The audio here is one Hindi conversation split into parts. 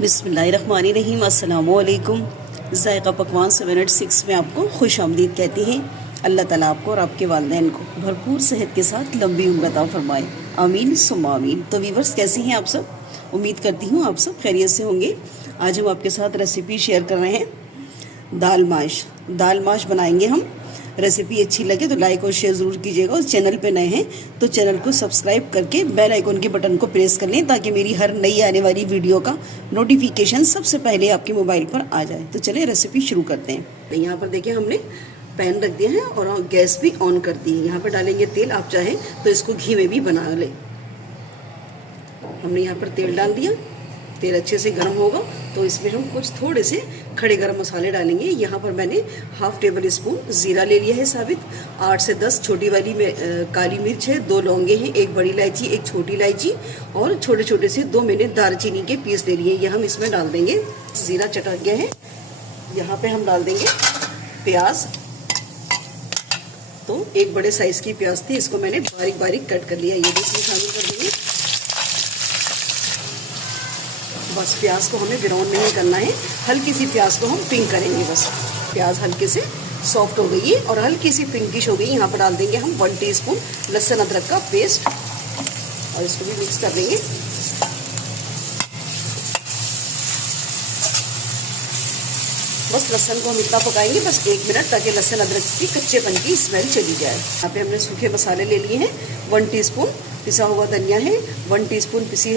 बिस्मिल्लाहिर्रहमानिर्रहीम। अस्सलामुअलैकुम। ज़ायक़ा पकवान 786 में आपको खुश आमदीद कहती हैं। अल्लाह ताला आपको और आपके वालिदैन को भरपूर सेहत के साथ लंबी उम्र अता फरमाए। आमीन सुम्मा आमीन। तो वीवर्स, कैसी हैं आप सब? उम्मीद करती हूँ आप सब खैरियत से होंगे। आज हम आपके साथ रेसिपी शेयर कर रहे हैं दाल माश बनाएंगे हम। रेसिपी अच्छी लगे तो लाइक और शेयर ज़रूर कीजिएगा। और चैनल पे नए हैं तो चैनल को सब्सक्राइब करके बेल आइकन के बटन को प्रेस कर लें ताकि मेरी हर नई आने वाली वीडियो का नोटिफिकेशन सबसे पहले आपके मोबाइल पर आ जाए। तो चलिए रेसिपी शुरू करते हैं। तो यहाँ पर देखिए हमने पैन रख दिया है और गैस भी ऑन कर दी है। यहाँ पर डालेंगे तेल। आप चाहें तो इसको घी में भी बना लें। हमने यहाँ पर तेल डाल दिया। तेल अच्छे से गर्म होगा तो इसमें हम कुछ थोड़े से खड़े गरम मसाले डालेंगे। यहाँ पर मैंने हाफ टेबल स्पून ज़ीरा ले लिया है साबित, 8 से 10 छोटी वाली में काली मिर्च है, 2 लौंगे हैं, 1 बड़ी इलायची, 1 छोटी इलायची और छोटे छोटे से 2 मैंने दालचीनी के पीस ले लिए। ये हम इसमें डाल देंगे। ज़ीरा चटक गया है। यहाँ पे हम डाल देंगे प्याज। तो 1 बड़े साइज की प्याज थी, इसको मैंने बारीक बारीक कट कर लिया। ये भी इसमें शामिल कर देंगे। बस प्याज को हमें ब्राउन नहीं करना है, हल्की सी प्याज को हम पिंक करेंगे। बस प्याज हल्के से सॉफ्ट हो गई है और हल्की सी पिंकिश हो गई। यहाँ पर डाल देंगे हम 1 टीस्पून लहसुन अदरक का पेस्ट और इसको भी मिक्स कर देंगे। बस लहसुन को हम इतना पकाएंगे, बस 1 मिनट, ताकि लहसुन अदरक की कच्चेपन की स्मेल चली जाए। यहाँ पे हमने सूखे मसाले ले लिए हैं। 1 टीस्पून पिसा हुआ धनिया है, 1 टीस्पून पिसी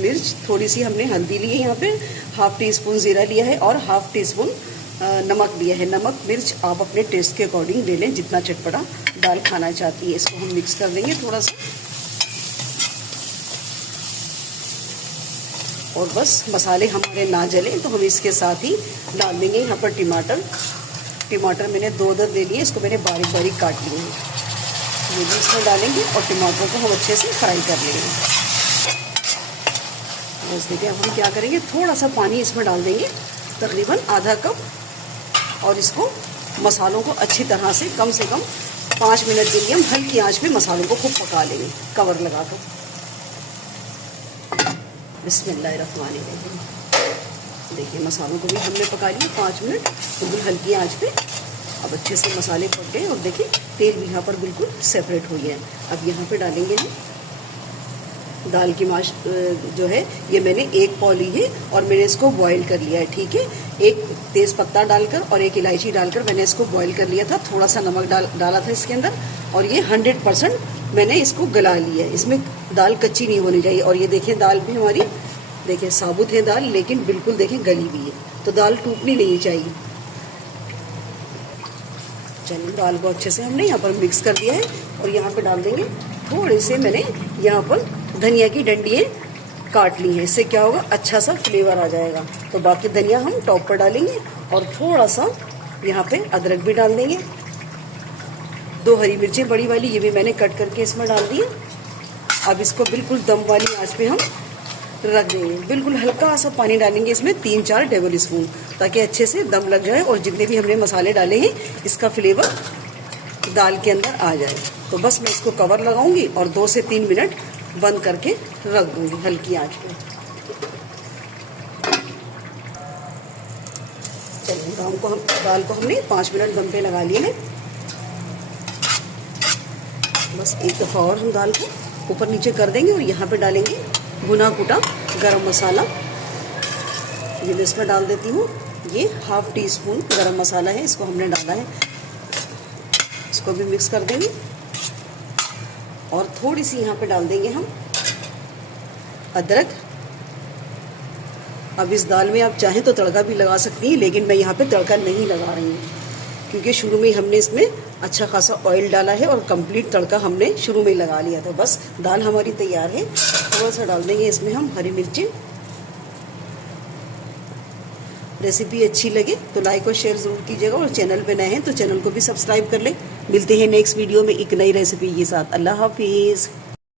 मिर्च, थोड़ी सी हमने हल्दी ली है, यहाँ पे हाफ टीस्पून ज़ीरा लिया है और हाफ टीस्पून नमक लिया है। नमक मिर्च आप अपने टेस्ट के अकॉर्डिंग ले लें, जितना चटपटा दाल खाना चाहती है। इसको हम मिक्स कर देंगे थोड़ा सा। और बस मसाले हमारे ना जलें तो हम इसके साथ ही डाल देंगे यहाँ पर टमाटर मैंने 2 अदद ले लिए, इसको मैंने बारीक बारीक काट लिए हैं। ये भी इसमें डालेंगे और टमाटर को हम अच्छे से फ्राई कर लेंगे। बस देखिए अब हम क्या करेंगे, थोड़ा सा पानी इसमें डाल देंगे, तकरीबन आधा कप, और इसको मसालों को अच्छी तरह से कम 5 मिनट के लिए हम हल्की आंच पे मसालों को खूब पका लेंगे कवर लगाकर। बिस्मिल्लाहिर्रहमानिर्रहीम। देखिए मसालों को भी हमने पका लिया 5 मिनट बिल्कुल हल्की आंच पे। अब अच्छे से मसाले पक गए और देखिए तेल भी यहाँ पर बिल्कुल सेपरेट हो गया है। अब यहाँ पे डालेंगे हम दाल की माश जो है, ये मैंने 1 पाव ली है और मैंने इसको बॉईल कर लिया है। ठीक है, 1 तेज़ पत्ता डालकर और 1 इलायची डालकर मैंने इसको बॉईल कर लिया था। थोड़ा सा नमक डाला था इसके अंदर और ये 100% मैंने इसको गला लिया है। इसमें दाल कच्ची नहीं होनी चाहिए। और ये देखिए दाल भी हमारी, देखिए साबुत है दाल, लेकिन बिल्कुल देखिए गली भी है, तो दाल टूटनी नहीं चाहिए। चलिए दाल को अच्छे से हमने यहाँ पर मिक्स कर दिया है और यहाँ पे डाल देंगे थोड़े से मैंने यहाँ पर धनिया की डंडियाँ काट ली हैं। इससे क्या होगा, अच्छा सा फ्लेवर आ जाएगा। तो बाकी धनिया हम टॉप पर डालेंगे और थोड़ा सा यहाँ पे अदरक भी डाल देंगे। 2 हरी मिर्चें बड़ी वाली, ये भी मैंने कट करके इसमें डाल दी। अब इसको बिल्कुल दम वाली आँच पे हम रख देंगे। बिल्कुल हल्का सा पानी डालेंगे इसमें, 3-4 टेबल स्पून, ताकि अच्छे से दम लग जाए और जितने भी हमने मसाले डाले हैं इसका फ्लेवर दाल के अंदर आ जाए। तो बस मैं इसको कवर लगाऊंगी और 2 से 3 मिनट बंद करके रख दूंगी हल्की आंच पे। चलिए दाल को हमने 5 मिनट दम पे लगा लिया है। बस एक दफ़ा और हम दाल को ऊपर नीचे कर देंगे और यहाँ पे डालेंगे भुना कुटा गरम मसाला। ये मैं इसमें डाल देती हूँ। ये हाफ टीस्पून गरम मसाला है, इसको हमने डाला है। इसको भी मिक्स कर देंगे और थोड़ी सी यहाँ पे डाल देंगे हम अदरक। अब इस दाल में आप चाहें तो तड़का भी लगा सकती हैं, लेकिन मैं यहाँ पे तड़का नहीं लगा रही हूँ क्योंकि शुरू में हमने इसमें अच्छा खासा ऑयल डाला है और कंप्लीट तड़का हमने शुरू में लगा लिया था। बस दाल हमारी तैयार है। थोड़ा सा डाल देंगे इसमें हम हरी मिर्ची। रेसिपी अच्छी लगे तो लाइक और शेयर ज़रूर कीजिएगा और चैनल पे नए हैं तो चैनल को भी सब्सक्राइब कर लें। मिलते हैं नेक्स्ट वीडियो में एक नई रेसिपी के साथ। अल्लाह हाफिज़।